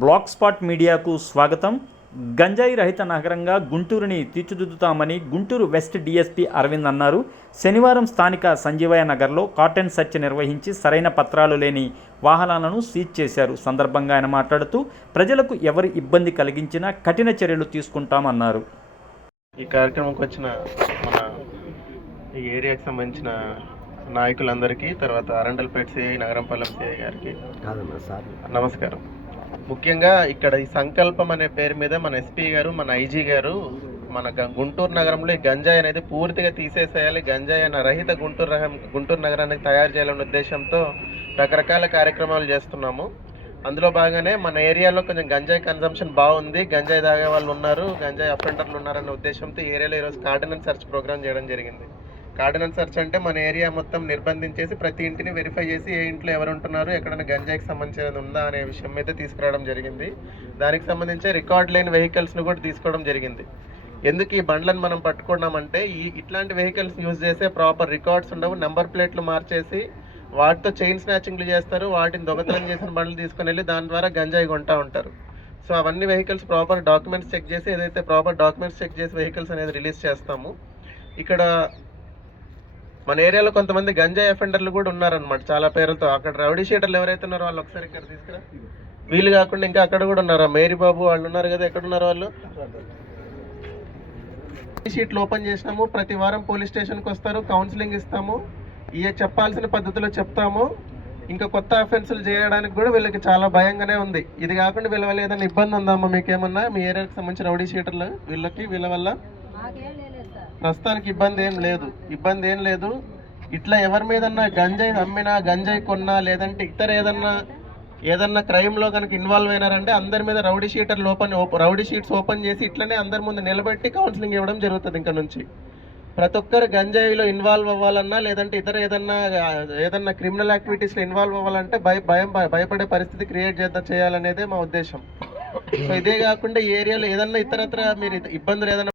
Black spot మీడియాకు స్వాగతం. గంజాయి రహిత నగరంగా గుంటూరుని తీర్చిదిద్దుతామని గుంటూరు వెస్ట్ డీఎస్పీ అరవింద్ అన్నారు. శనివారం స్థానిక సంజీవయ్య నగర్లో కాటన్ సెర్చ్ నిర్వహించి సరైన పత్రాలు లేని వాహనాలను సీజ్ చేశారు. సందర్భంగా ఆయన మాట్లాడుతూ ప్రజలకు ఎవరి ఇబ్బంది కలిగించినా కఠిన చర్యలు తీసుకుంటామన్నారు. ఈ కార్యక్రమంకి వచ్చిన మన ఈ ఏరియాకి సంబంధించిన నాయకులందరికీ, తర్వాత అరండల్పేట సిఐ, నగరంపాలెం సిఐ గారికి నమస్కారం. ముఖ్యంగా ఇక్కడ ఈ సంకల్పం అనే పేరు మీద మన ఎస్పీ గారు, మన ఐజీ గారు మన గుంటూరు నగరంలో ఈ గంజాయి అనేది పూర్తిగా తీసేసేయాలి, గంజాయి అనే రహిత గుంటూరు నగరానికి తయారు చేయాలనే ఉద్దేశంతో రకరకాల కార్యక్రమాలు చేస్తున్నాము. అందులో భాగంగానే మన ఏరియాలో కొంచెం గంజాయి కన్జంప్షన్ బాగుంది, గంజాయి తాగే వాళ్ళు ఉన్నారు, గంజాయి అఫెండర్లు ఉన్నారనే ఉద్దేశంతో ఈ ఏరియాలో ఈరోజు కార్డినెన్స్ సెర్చ్ ప్రోగ్రామ్ చేయడం జరిగింది. కార్డినెన్స్ సెర్చ్ అంటే మన ఏరియా మొత్తం నిర్బంధించేసి ప్రతి ఇంటిని వెరిఫై చేసి ఏ ఇంట్లో ఎవరు ఉంటున్నారు, ఎక్కడైనా గంజాయికి సంబంధించినది ఉందా అనే విషయం మీద తీసుకురావడం జరిగింది. దానికి సంబంధించి రికార్డ్ లేని వెహికల్స్ను కూడా తీసుకోవడం జరిగింది. ఎందుకు ఈ బండ్లను మనం పట్టుకున్నామంటే ఇట్లాంటి వెహికల్స్ యూజ్ చేసే ప్రాపర్ రికార్డ్స్ ఉండవు, నెంబర్ ప్లేట్లు మార్చేసి వాటితో చైన్ స్నాచింగ్లు చేస్తారు, వాటిని దొంగతనం చేసిన బండ్లు తీసుకుని వెళ్ళి దాని ద్వారా గంజాయి కొంటూ ఉంటారు. సో అవన్నీ వెహికల్స్ ప్రాపర్ డాక్యుమెంట్స్ చెక్ చేసి, ఏదైతే ప్రాపర్ డాక్యుమెంట్స్ చెక్ చేసి వెహికల్స్ అనేది రిలీజ్ చేస్తాము. ఇక్కడ మన ఏరియాలో కొంతమంది గంజాయి అఫెండర్లు కూడా ఉన్నారనమాట, చాలా పేర్లతో. అక్కడ రౌడీ షీటర్లు ఎవరైతే ఉన్నారో వాళ్ళు ఒకసారి ఇక్కడ తీసుకురా. వీళ్ళు కాకుండా ఇంకా అక్కడ కూడా ఉన్నారు, మేరీ బాబు వాళ్ళు ఉన్నారు కదా, ఎక్కడున్నారు వాళ్ళు? షీట్లు ఓపెన్ చేసినాము, ప్రతి వారం పోలీస్ స్టేషన్కి వస్తారు, కౌన్సిలింగ్ ఇస్తాము, చెప్పాల్సిన పద్ధతిలో చెప్తాము. ఇంకా కొత్త అఫెన్సులు చేయడానికి కూడా వీళ్ళకి చాలా భయంగానే ఉంది. ఇది కాకుండా వీళ్ళ వల్ల ఏదైనా ఇబ్బంది ఉందమ్మా మీకేమన్నా, మీ ఏరియాకి సంబంధించిన రౌడీ షీటర్లు వీళ్ళ వల్ల? ప్రస్తుతానికి ఇబ్బంది ఏం లేదు. ఇట్లా ఎవరి మీదన్నా గంజాయి అమ్మినా, గంజాయి కొన్నా, లేదంటే ఇతర ఏదన్నా క్రైమ్లో కనుక ఇన్వాల్వ్ అయినారంటే అందరి మీద రౌడీ షీట్స్ ఓపెన్ చేసి ఇట్లనే అందరి ముందు నిలబెట్టి కౌన్సిలింగ్ ఇవ్వడం జరుగుతుంది. ఇంకా నుంచి ప్రతి ఒక్కరు గంజాయిలో ఇన్వాల్వ్ అవ్వాలన్నా, లేదంటే ఇతర ఏదన్నా క్రిమినల్ యాక్టివిటీస్లో ఇన్వాల్వ్ అవ్వాలంటే భయపడే పరిస్థితి క్రియేట్ చేయాలనేదే మా ఉద్దేశం. సో ఇదే కాకుండా ఈ ఏరియాలో ఏదన్నా ఇతరత్ర మీరు ఇబ్బందులు ఏదైనా